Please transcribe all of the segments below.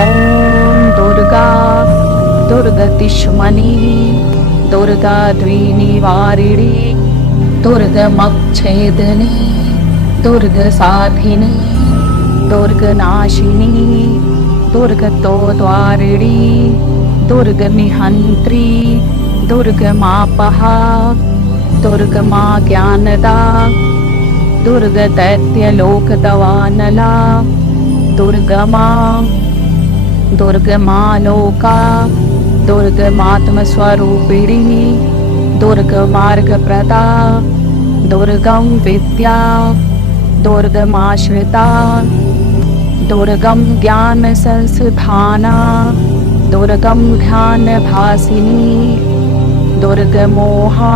ॐ दुर्गा दुर्गतिष्मनि दुर्गा द्विनिवारिणी दुर्गमच्छेदिनी दुर्गसाधिनी दुर्गनाशिनी दुर्गतोद्वारिणी दुर्गनिहन्त्री दुर्गमापहा दुर्गमा ज्ञानदा दुर्गदैत्यलोकदवानला दुर्गमा दुर्गमालोका दुर्गमात्मस्वरूपिणी दुर्गमार्गप्रदा दुर्गं विद्या दुर्गमाश्रिता दुर्गं ज्ञानसंस्थाना दुर्गं ध्यानभासिनी दुर्गमोहा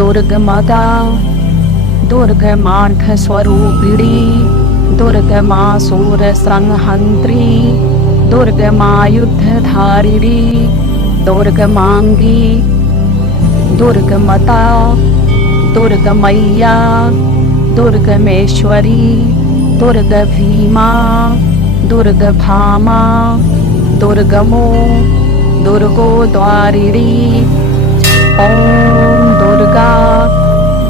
दुर्गमदा दुर्गमार्गस्वरूपिणी दुर्गमासुरसंहन्त्री दुर्गमायुद्धधारिणी दुर्गमाङ्गी दुर्गमता दुर्गमय्या दुर्गमेश्वरी दुर्गभीमा दुर्गभामा दुर्गमो दुर्गोद्वारिणी ॐ दुर्गा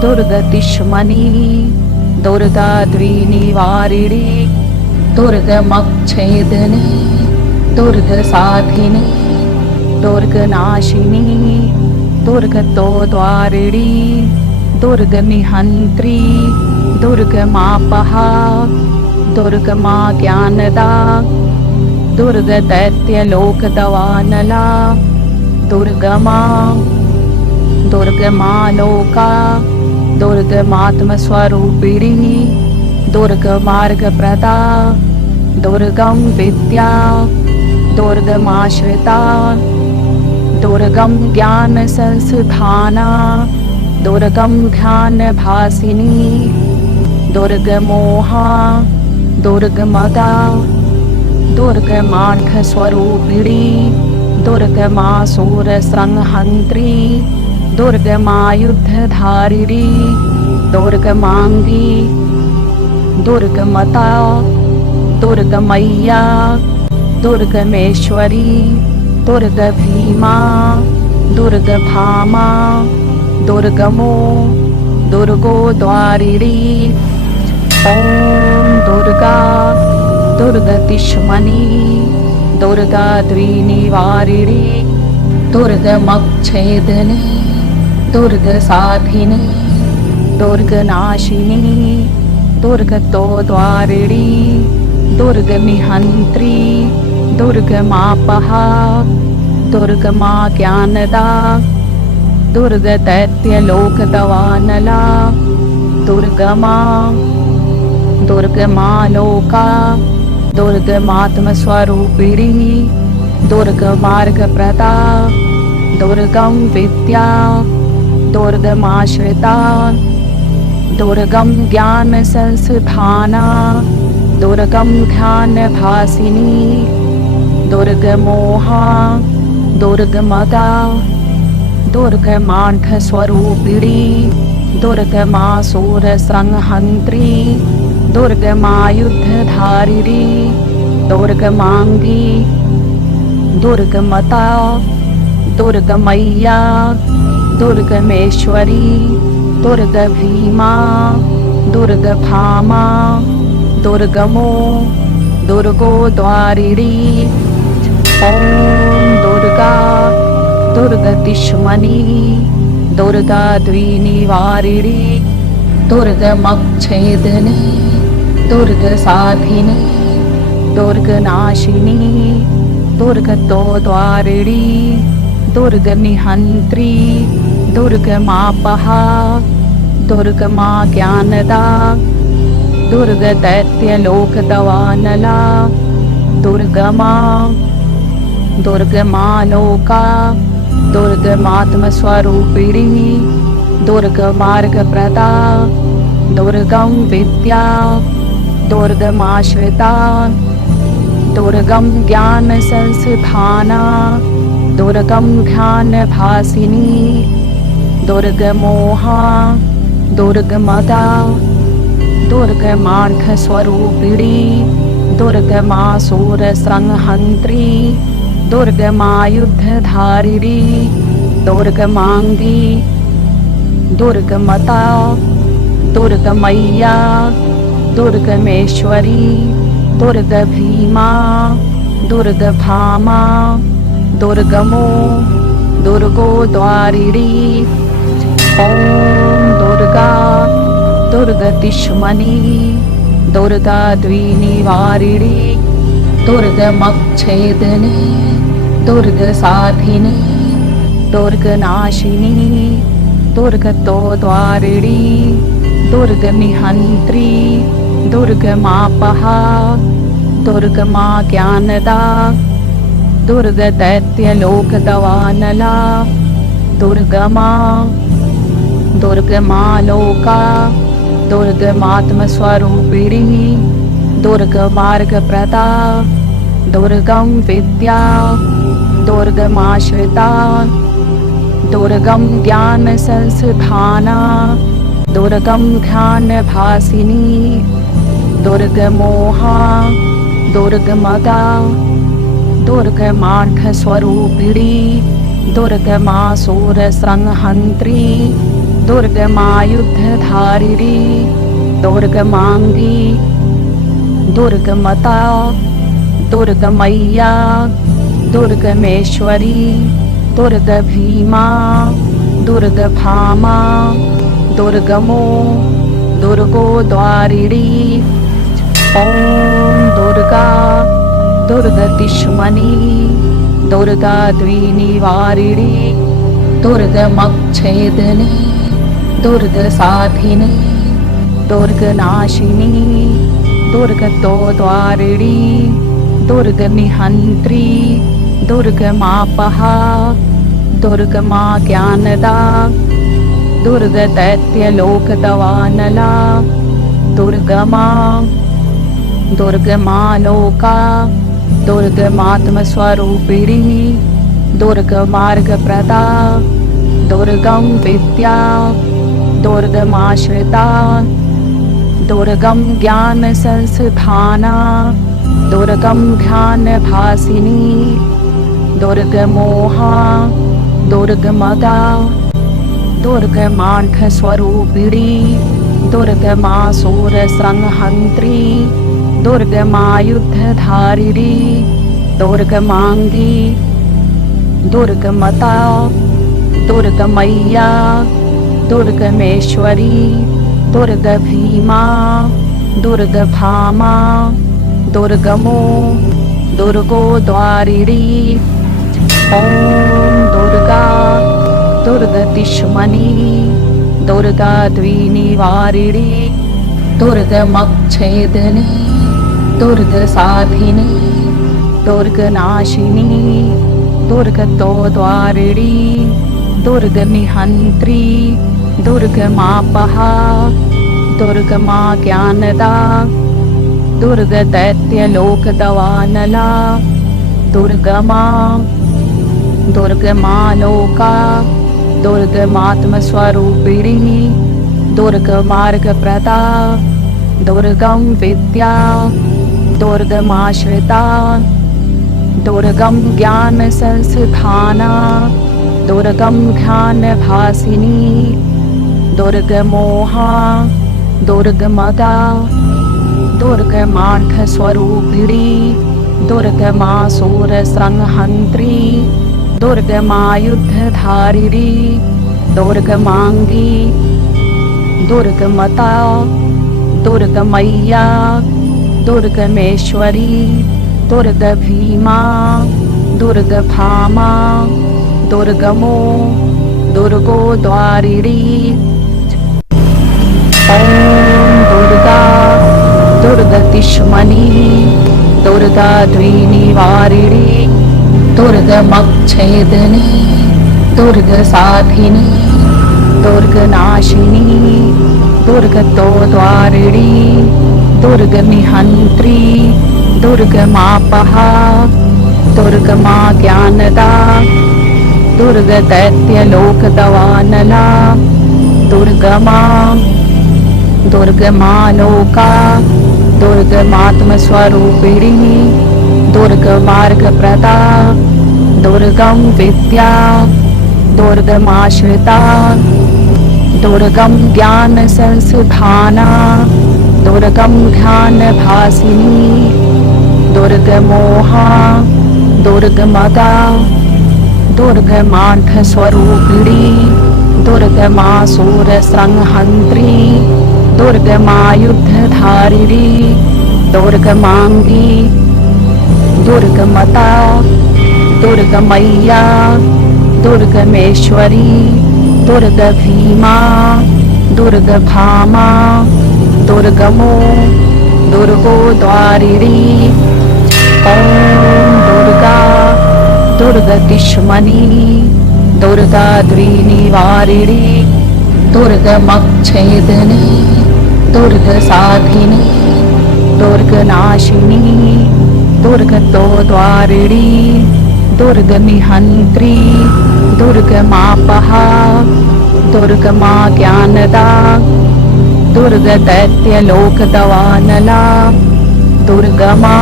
दुर्गतिष्मनि दुर्गा द्विनिवारिणी दुर्गमच्छेदिनी दुर्गसाधिनी दुर्गनाशिनी दुर्गतोद्वारिणी दुर्गनिहन्त्री दुर्गमापहा दुर्गमा ज्ञानदा दुर्गदैत्यलोकदवानला दुर्गमा दुर्गमालोका दुर्गमात्मस्वरूपिणी दुर्गमार्गप्रदा दुर्गं विद्या दुर्गमाश्रिता दुर्गं ज्ञानसंस्थाना दुर्गं ध्यानभासिनी दुर्गमोहा दुर्गमदा दुर्गमार्गस्वरूपिणी दुर्गमासुरसंहन्त्री दुर्गमायुद्धधारिणी दुर्गमाङ्गी दुर्गमता दुर्गमय्या दुर्गमेश्वरी दुर्गभीमा दुर्गभामा दुर्गमो दुर्गोद्वारिणी ॐ दुर्गा दुर्गतिष्मनि दुर्गा द्विनिवारिणी दुर्गमच्छेदिनी दुर्गसाधिनी दुर्गनाशिनी दुर्गतोद्वारिणी दुर्गनिहन्त्री दुर्गमापहा दुर्गमा ज्ञानदा दुर्गदैत्यलोकदवानला दुर्गमा दुर्गमालोका दुर्गमात्मस्वरूपिणी दुर्गमार्गप्रदा दुर्गं विद्या दुर्गमाश्रिता दुर्गं ज्ञानसंस्थाना दुर्गं ध्यानभासिनी दुर्गमोहा दुर्गमदा दुर्गमार्गस्वरूपिणी दुर्गमासुरसंहन्त्री दुर्गमायुद्धधारिणी दुर्गमाङ्गी दुर्गमता दुर्गमय्या दुर्गमेश्वरी दुर्गभीमा दुर्गभामा दुर्गमो दुर्गोद्वारिणी ॐ दुर्गा दुर्गतिष्मनि दुर्गा द्विनिवारिणी दुर्गमच्छेदिनी दुर्गसाधिनी दुर्गनाशिनी दुर्गतोद्वारिणी दुर्गनिहन्त्री दुर्गमापहा दुर्गमा ज्ञानदा दुर्गदैत्यलोकदवानला दुर्गमा दुर्गमालोका दुर्गमात्मस्वरूपिणी दुर्गमार्गप्रदा दुर्गं विद्या दुर्गमाश्रिता दुर्गं ज्ञानसंस्थाना दुर्गं ध्यानभासिनी दुर्गमोहा दुर्गमदा दुर्गमार्गस्वरूपिणी दुर्गमासुरसंहन्त्री दुर्गमायुद्धधारिणी दुर्गमाङ्गी दुर्गमता दुर्गमय्या दुर्गमेश्वरी दुर्गभीमा दुर्गभामा दुर्गमो दुर्गो द्वारिणी ॐ दुर्गा दुर्गतिष्मनि दुर्गा द्विनिवारिणी दुर्गमच्छेदिनी दुर्गसाधिनी दुर्गनाशिनी दुर्गतोद्वारिणी दुर्गनिहन्त्री दुर्गमापहा दुर्गमाज्ञानदा दुर्गदैत्यलोकदवानला दुर्गमा दुर्गमालोका दुर्गमात्मस्वरूपिणी दुर्गमार्गप्रदा दुर्गं विद्या दुर्गमाश्रिता दुर्गं ज्ञानसंस्थाना दुर्गं ध्यानभासिनी दुर्गमोहा दुर्गमदा दुर्गमार्धस्वरूपिणी दुर्गमासुरसंहन्त्री दुर्गमायुद्धधारिणी दुर्गमाङ्गी दुर्गमता दुर्गमय्या दुर्गमेश्वरी दुर्गभीमा दुर्गभामा दुर्गमो दुर्गो द्वारिणी ॐ दुर्गा दुर्गतिष्मनि दुर्गा द्विनिवारिणी दुर्गमच्छेदिनी दुर्गसाधिनी दुर्गनाशिनी दुर्गतोद्वारिणी दुर्गनिहन्त्री दुर्गमापहा दुर्गमाज्ञानदा दुर्गदैत्यलोकदवानला दुर्गमा दुर्गमालोका दुर्गमात्मस्वरूपिणी दुर्गमार्गप्रदा दुर्गं विद्या दुर्गमाश्रिता दुर्गं ज्ञानसंस्थाना दुर्गं ध्यानभासिनी दुर्गमोहा दुर्गमदा दुर्गमार्धस्वरूपिणी दुर्गमासुरसंहन्त्री दुर्गमायुद्धधारिणी दुर्गमाङ्गी दुर्गमता दुर्गमय्या दुर्गमेश्वरी दुर्गभीमा दुर्गभामा दुर्गमो दुर्गो द्वारिणी ॐ दुर्गा दुर्गतिष्मनि दुर्गा द्विनिवारिणी दुर्गमच्छेदिनी दुर्गसाधिनी दुर्गनाशिनी दुर्गतोद्वारिणी दुर्गनिहन्त्री दुर्गमापहा दुर्गमाज्ञानदा दुर्गदैत्यलोकदवानला दुर्गमा दुर्गमालोका दुर्गमात्मस्वरूपिणी दुर्गमार्गप्रदा दुर्गं विद्या दुर्गमाश्रिता दुर्गं ज्ञानसंस्थाना दुर्गं ध्यानभासिनी दुर्गमोहा दुर्गमदा दुर्गमार्धस्वरूपिणी दुर्गमासुरसंहन्त्री दुर्गमायुद्धधारिणी दुर्गमाङ्गी दुर्गमता दुर्गमय्या दुर्गमेश्वरी दुर्गभीमा दुर्गभामा दुर्गमो दुर्गो द्वारिणी ॐ दुर्गा दुर्गतिष्मनि दुर्गा द्विनिवारिणी दुर्गमच्छेदिनी दुर्गसाधिनी दुर्गनाशिनी दुर्गतोद्वारिणी दुर्गनिहन्त्री दुर्गमापहा दुर्गमाज्ञानदा दुर्गदैत्यलोकदवानला दुर्गमा दुर्गमालोका दुर्गमात्मस्वरूपिणी दुर्गमार्गप्रदा दुर्गं विद्या दुर्गमाश्रिता दुर्गं ज्ञानसंस्थाना दुर्गं ध्यानभासिनी दुर्गमोहा दुर्गमदा दुर्गमार्थस्वरूपिणी दुर्गमासुरसंहन्त्री दुर्गमायुद्धधारिणी दुर्गमांगी दुर्गमता दुर्गमय्या दुर्गमेश्वरी दुर्गभीमा दुर्गभामा दुर्गमो दुर्गोद्वारिणी ॐ दुर्गा दुर्गतिष्मनी दुर्गा द्विनिवारिणी दुर्गमच्छेदिनी दुर्गसाधिनी दुर्गनाशिनी दुर्गतोद्वारिणी दुर्गनिहन्त्री दुर्गमापहा दुर्गमा ज्ञानदा दुर्गदैत्यलोकदवानला दुर्गमा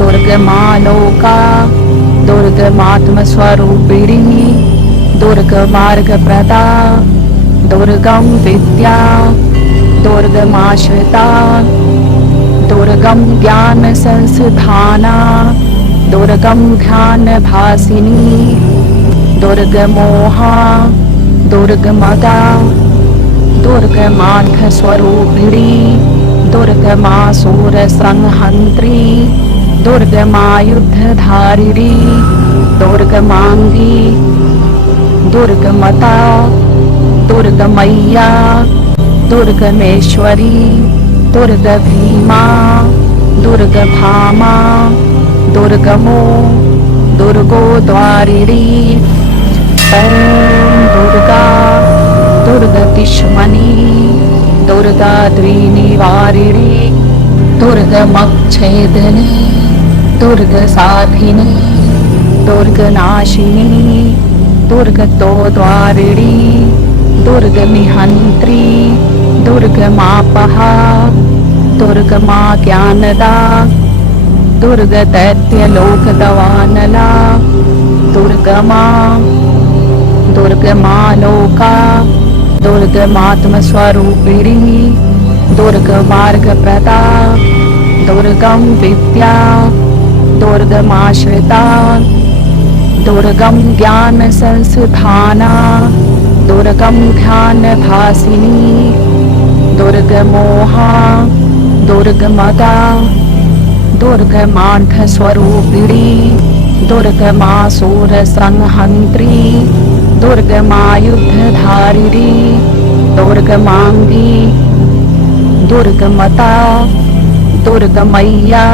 दुर्गमालोका दुर्गमात्मस्वरूपिणी दुर्गमार्गप्रदा दुर्गं विद्या दुर्गमाश्रिता दुर्गं ज्ञानसंस्थाना दुर्गं ध्यानभासिनी दुर्गमोहा दुर्गमदा दुर्गमार्थस्वरूपिणी दुर्गमासुरसंहन्त्री दुर्गमायुद्धधारिणी दुर्गमांगी दुर्गमता दुर्गमय्या दुर्गमेश्वरी दुर्गभीमा दुर्गभामा दुर्गमो दुर्गोद्वारिणी ॐ दुर्गा दुर्गतिष्मनी दुर्गा द्विनिवारिणी दुर्गमच्छेदिनी दुर्गसाधिनी दुर्गनाशिनी दुर्गतोद्वारिणी दुर्गनिहन्त्री दुर्गमापहा दुर्गमा ज्ञानदा दुर्गदैत्यलोकदवानला दुर्गमा दुर्गमालोका दुर्गमात्मस्वरूपिणी दुर्गमार्गप्रदा दुर्गं विद्या दुर्गमाश्रिता दुर्गं ज्ञानसंस्थाना दुर्गं ध्यानभासिनी दुर्गमोहा दुर्गमदा दुर्गमार्थस्वरूपिणी दुर्गमासुरसंहन्त्री दुर्गमायुद्धधारिणी दुर्गमांगी दुर्गमता दुर्गमय्या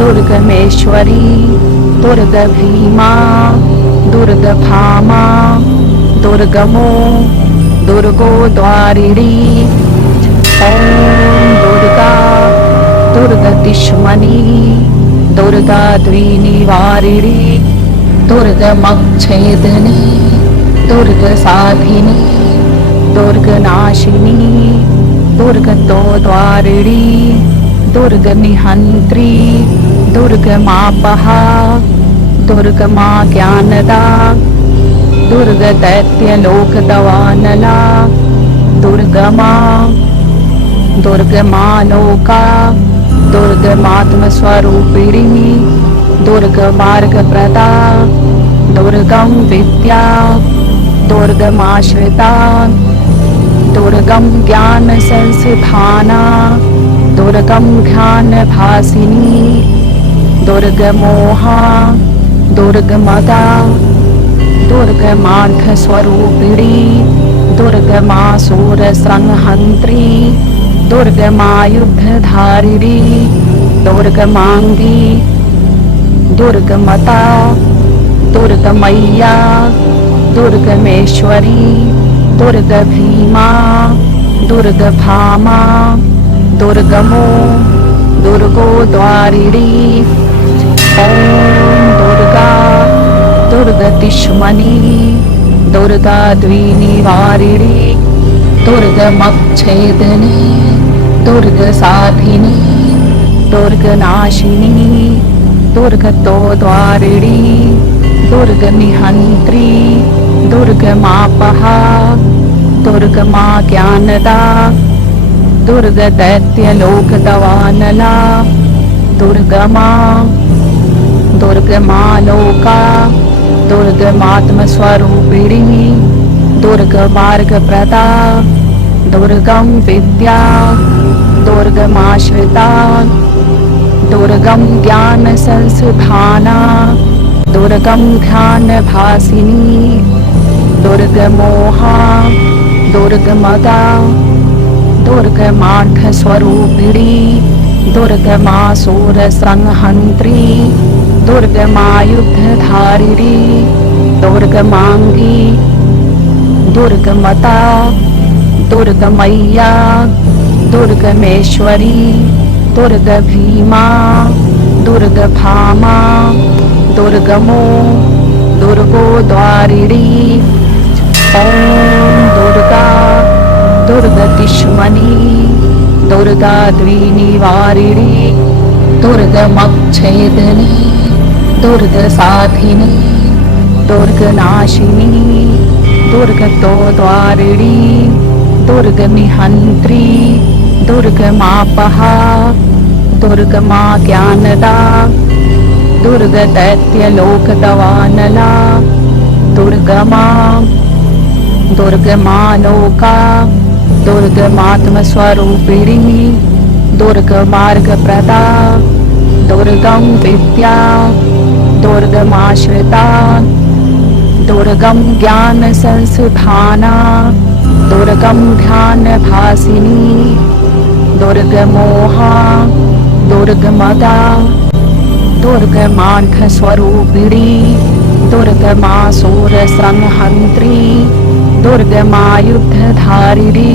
दुर्गमेश्वरी दुर्गभीमा दुर्गभामा दुर्गमो दुर्गोद्वारिणी ॐ दुर्गा दुर्गतिष्मनी दुर्गा द्विनिवारिणी दुर्गमच्छेदिनी दुर्गसाधिनी दुर्गनाशिनी दुर्गतोद्वारिणी दुर्गनिहन्त्री दुर्गमापहा दुर्गमा ज्ञानदा दुर्गदैत्यलोकदवानला दुर्गमा दुर्गमालोका दुर्गमात्मस्वरूपिणी दुर्गमार्गप्रदा दुर्गं विद्या दुर्गमाश्रिता दुर्गं ज्ञानसंस्थाना दुर्गं ध्यानभासिनी दुर्गमोहा दुर्गमदा दुर्गमार्थस्वरूपिणी दुर्गमासुरसंहन्त्री दुर्गमायुद्धधारिणी दुर्गमांगी दुर्गमता दुर्गमय्या दुर्गमेश्वरी दुर्गभीमा दुर्गभामा दुर्गमो दुर्गोद्वारिणी ॐ दुर्गा दुर्गतिष्मनी दुर्गा द्विनिवारिणी दुर्गमच्छेदिनी दुर्गसाधिनी दुर्गनाशिनी दुर्गतोद्वारिणी दुर्गनिहन्त्री दुर्गमापहा दुर्गमा ज्ञानदा दुर्गदैत्यलोकदवानला दुर्गमा दुर्गमालोका दुर्गमात्मस्वरूपिणी दुर्गमार्गप्रदा दुर्गम विद्या दुर्गमाश्रिता दुर्गम ज्ञान संस्थाना दुर्गम ध्यान भासिनी दुर्गमोहा दुर्गमदा दुर्गमार्थ स्वरूपिणी दुर्गमासुर संहंत्री दुर्गमायुद्धधारिणी दुर्गमांगी दुर्गमता दुर्गमय्या दुर्गमेश्वरी दुर्गभीमा दुर्गभामा दुर्गमो दुर्गोद्वारिणी ॐ दुर्गा दुर्गतिष्मनी दुर्गा द्विनिवारिणी दुर्गमच्छेदिनी दुर्गसाधिनी दुर्गनाशिनी दुर्गतोद्वारिणी दुर्गनिहन्त्री दुर्गमापहा दुर्गमा ज्ञानदा दुर्गदैत्यलोकदवानला दुर्गमा दुर्गमालोका दुर्गमात्मस्वरूपिणी दुर्गमार्गप्रदा दुर्गम विद्या दुर्गमाश्रिता दुर्गम ज्ञान संस्थाना दुर्गम ध्यान भासिनी दुर्गमोहा दुर्गमदा दुर्गमार्थ स्वरूपिणी दुर्गमासुर संहंत्री दुर्गमायुद्धधारिणी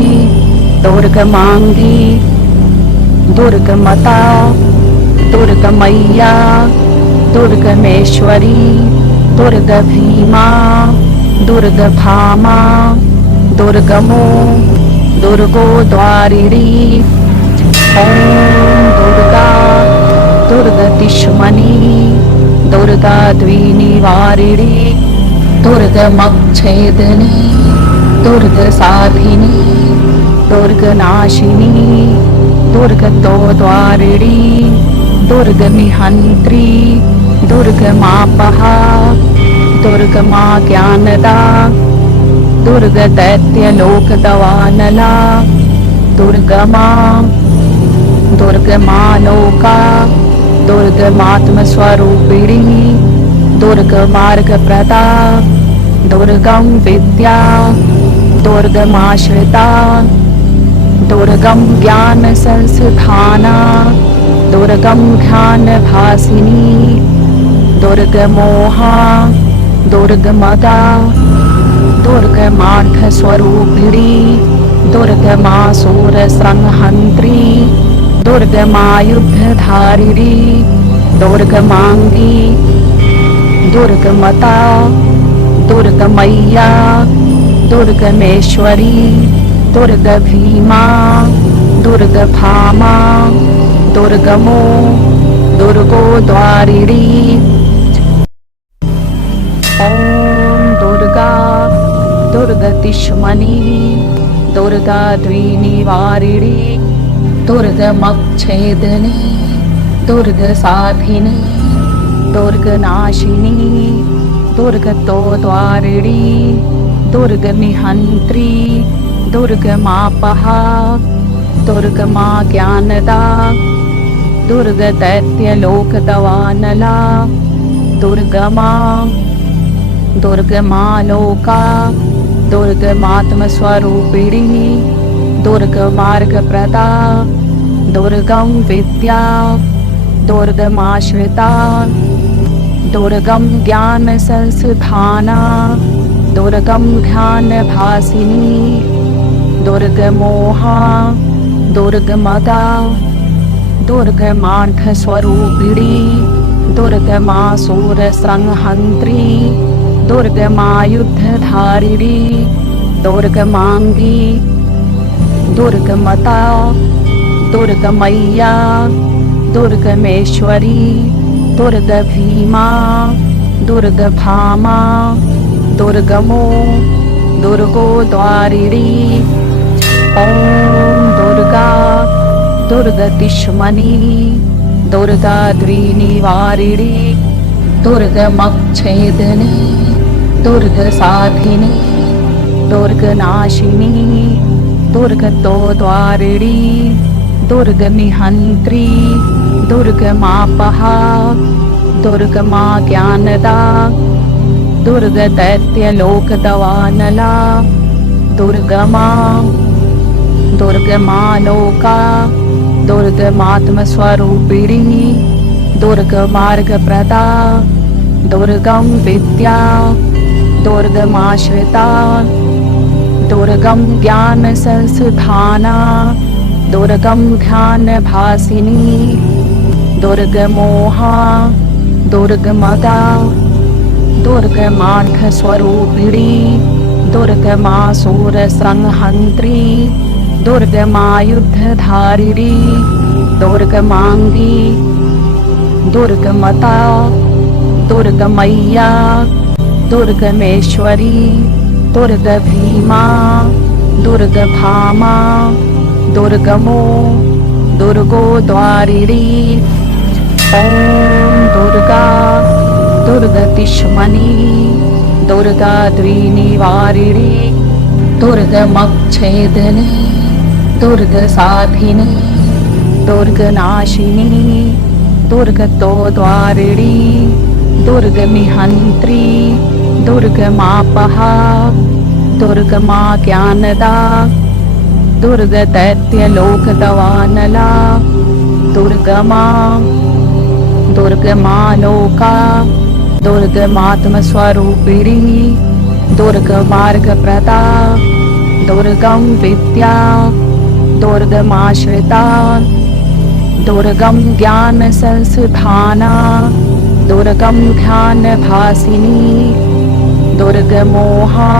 दुर्गमांगी दुर्गमता दुर्गमय्या दुर्गमेश्वरी दुर्गभीमा दुर्गभामा दुर्गमो दुर्गोद्वारिणी ॐ दुर्गा दुर्गतिष्मनी दुर्गा द्विनिवारिणी दुर्गमच्छेदिनी दुर्गसाधिनी दुर्गनाशिनी दुर्गतोद्वारिणी दुर्गनिहन्त्री दुर्गमापहा दुर्गमा ज्ञानदा दुर्गदैत्यलोकदवानला दुर्गमा दुर्गमालोका दुर्गमात्मस्वरूपिणी दुर्गमार्गप्रदा दुर्गम विद्या दुर्गमाश्रिता दुर्गम ज्ञान संस्थाना दुर्गम ध्यान भासिनी दुर्गमोहा दुर्गमदा दुर्गमार्थ स्वरूपिणी दुर्गमासुर संहंत्री दुर्गमायुद्धधारिणी दुर्गमांगी दुर्गमता दुर्गमय्या दुर्गमेश्वरी दुर्गभीमा दुर्गभामा दुर्गमो दुर्गोद्वारिणी ॐ दुर्गा दुर्गतिष्मनी दुर्गा द्विनिवारिणी दुर्गमच्छेदिनी दुर्गसाधिनी दुर्गनाशिनी दुर्गतोद्वारिणी दुर्गनिहन्त्री दुर्गमापहा दुर्गमा ज्ञानदा दुर्गदैत्यलोकदवानला दुर्गमा दुर्गमालोका दुर्गमात्मस्वरूपिणी दुर्गमार्गप्रदा दुर्गम विद्या दुर्गमाश्रिता दुर्गम ज्ञान संस्थाना दुर्गम ध्यान भासिनी दुर्गमोहा दुर्गमदा दुर्गमार्थ स्वरूपिणी दुर्गमासुर संहंत्री दुर्गमायुद्धधारिणी दुर्गमांगी दुर्गमता दुर्गमय्या दुर्गमेश्वरी दुर्गभीमा दुर्गभामा दुर्गमो दुर्गो द्वारिणी ॐ दुर्गा दुर्गतिष्मनि दुर्गा द्विनिवारिणी दुर्गमच्छेदिनी दुर्गसाधिनी दुर्गनाशिनी दुर्गतोद्वारिणी दुर्गनिहन्त्री दुर्गमापहा दुर्गमा ज्ञानदा दुर्गदैत्यलोकदवानला दुर्गमा दुर्गमालोका दुर्गमात्मस्वरूपिणी दुर्गमार्गप्रदा दुर्गं विद्या दुर्गमाश्रिता दुर्गं ज्ञानसंस्थाना दुर्गं ध्यानभासिनी दुर्गमोहा दुर्गमदा दुर्गमार्थस्वरूपिणी दुर्गमासुरसंहन्त्री दुर्गमायुद्धधारिणी दुर्गमांगी दुर्गमता दुर्गमय्या दुर्गमेश्वरी दुर्गभीमा दुर्गभामा दुर्गमो दुर्गो द्वारिणी ॐ दुर्गा दुर्गतिष्मनि दुर्गा द्विनिवारिणी दुर्गमच्छेदिनी दुर्गसाधिनी दुर्गनाशिनी दुर्गतोद्वारिणी दुर्गनिहन्त्री दुर्गमापहा दुर्गमा ज्ञानदा दुर्गदैत्यलोकदवानला दुर्गमा दुर्गमालोका दुर्गमात्मस्वरूपिणी दुर्गमार्गप्रदा दुर्गं विद्या दुर्गमाश्रिता दुर्गं ज्ञानसंस्थाना दुर्गं ध्यानभासिनी दुर्गमोहा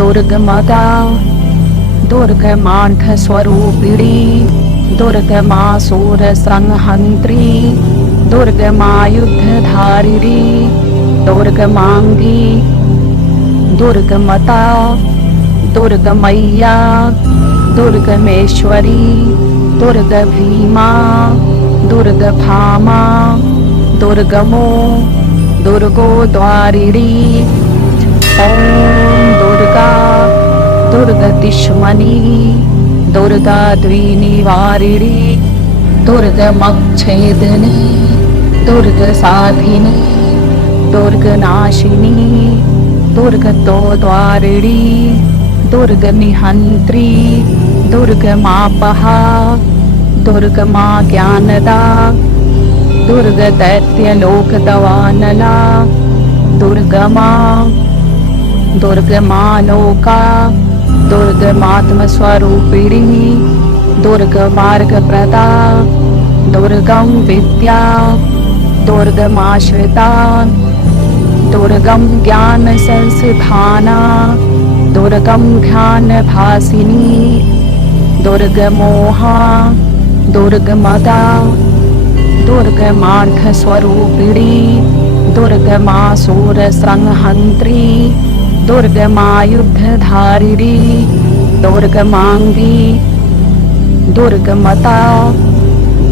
दुर्गमदा दुर्गमार्थस्वरूपिणी दुर्गमासुरसंहन्त्री दुर्गमायुद्धधारिणी दुर्गमांगी दुर्गमता दुर्गमय्या दुर्गमेश्वरी दुर्गभीमा दुर्गभामा दुर्गमो दुर्गो द्वारिणी ॐ दुर्गा दुर्गतिष्मनि दुर्गा द्विनिवारिणी दुर्गमच्छेदिनी दुर्गसाधिनी दुर्गनाशिनी दुर्गतोद्वारिणी दुर्गनिहन्त्री दुर्गमापहा दुर्गमा ज्ञानदा दुर्गदैत्यलोकदवानला दुर्गमा दुर्गमालोका दुर्गमात्मस्वरूपिणी दुर्गमार्गप्रदा दुर्गं विद्या दुर्गमाश्रिता दुर्गं ज्ञानसंस्थाना दुर्गं ध्यानभासिनी दुर्गमोहा दुर्गमदा दुर्गमार्थस्वरूपिणी दुर्गमासुरसंहन्त्री दुर्गमायुद्धधारिणी दुर्गमांगी दुर्गमता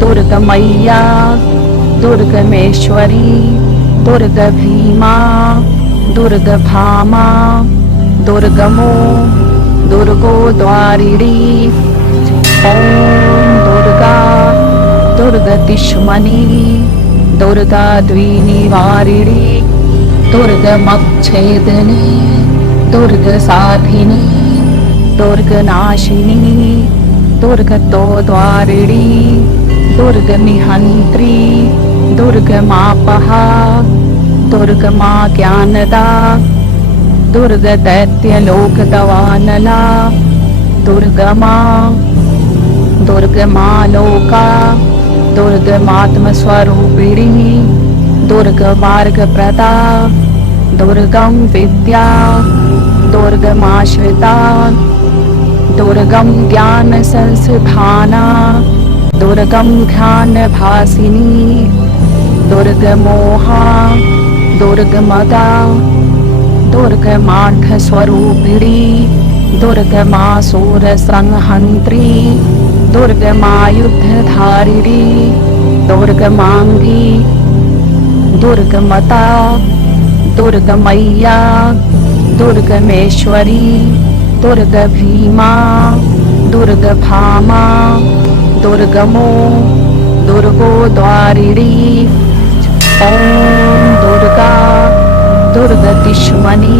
दुर्गमय्या दुर्गमेश्वरी दुर्गभीमा दुर्गभामा दुर्गमो दुर्गो द्वारिणी ॐ दुर्गा दुर्गतिष्मनि दुर्गा द्विनिवारिणी दुर्गमच्छेदिनी दुर्गसाधिनी दुर्गनाशिनी दुर्गतोद्वारिणी दुर्गनिहन्त्री दुर्गमापहा दुर्गमा ज्ञानदा दुर्गदैत्यलोकदवानला दुर्गमा दुर्गमालोका दुर्गमात्मस्वरूपिणी दुर्गमार्गप्रदा दुर्गं विद्या दुर्गमाश्रिता दुर्गं ज्ञानसंस्थाना दुर्गम ध्यानभासिनी दुर्गमोहा दुर्गमदा दुर्गमार्धस्वरूपिणी दुर्गमासुरसंहन्त्री दुर्गमायुद्धधारिणी दुर्गमांगी दुर्गमता दुर्गमय्या दुर्गमेश्वरी दुर्गभीमा दुर्गभामा दुर्गमो दुर्गोद्वारिणी ॐ दुर्गा दुर्गतिष्मनि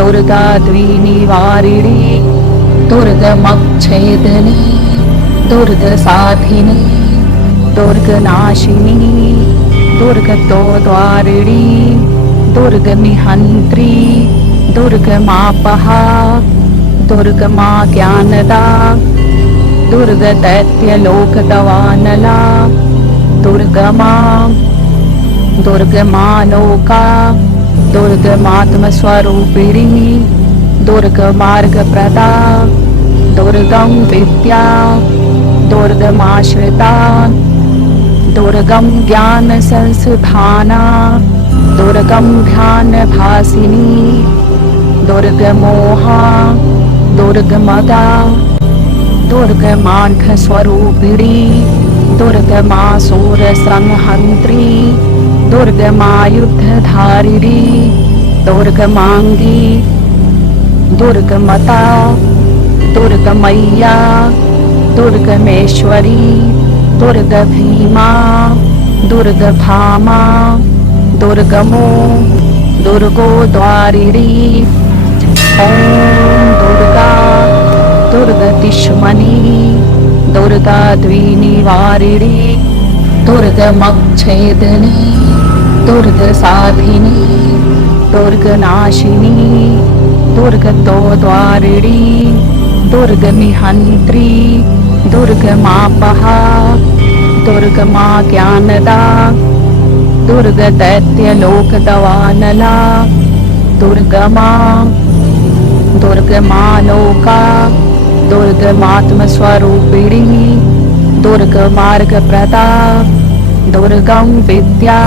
दुर्गा द्विनिवारिणी दुर्गमच्छेदिनी दुर्गसाधिनी दुर्गनाशिनी दुर्गतोद्वारिणी दुर्गनिहन्त्री दुर्गमापहा दुर्गमा ज्ञानदा दुर्गदैत्यलोकदवानला दुर्गमा दुर्गमालोका दुर्गमात्मस्वरूपिणी दुर्गमार्गप्रदा दुर्गम विद्या दुर्गमाश्रिता दुर्गम ज्ञानसंस्थाना दुर्गम ध्यानभासिनी दुर्गमोहा दुर्गमदा दुर्गमार्धस्वरूपिणी दुर्गमासुरसंहन्त्री दुर्गमायुद्धधारिणी दुर्गमांगी दुर्गमता दुर्गमय्या दुर्गमेश्वरी दुर्गभीमा दुर्गभामा दुर्गमो दुर्गोद्वारिणी ॐ दुर्गा दुर्गतिष्मनि दुर्गा द्विनिवारिणी दुर्गमच्छेदिनी दुर्गसाधिनी दुर्गनाशिनी दुर्गतोद्वारिणी दुर्गनिहन्त्री दुर्गमापहा दुर्गमा ज्ञानदा दुर्गदैत्यलोकदवानला दुर्गमा दुर्गमालोका दुर्गमात्मस्वरूपिणी दुर्गमार्गप्रदा दुर्गम विद्या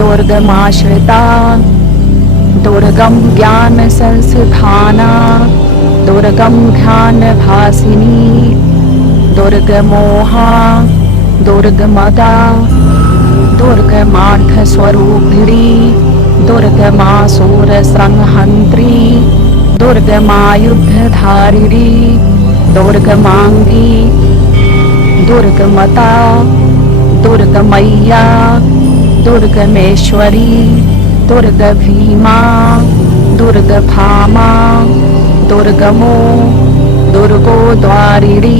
दुर्गमाश्रिता दुर्गम ज्ञानसंस्थाना दुर्गम ध्यानभासिनी दुर्गमोहा दुर्गमदा दुर्गमार्धस्वरूपिणी दुर्गमासुरसंहन्त्री दुर्गमायुद्धधारिणी दुर्गमांगी दुर्गमता दुर्गमय्या दुर्गमेश्वरी दुर्गभीमा दुर्गभामा दुर्गमो दुर्गोद्वारिणी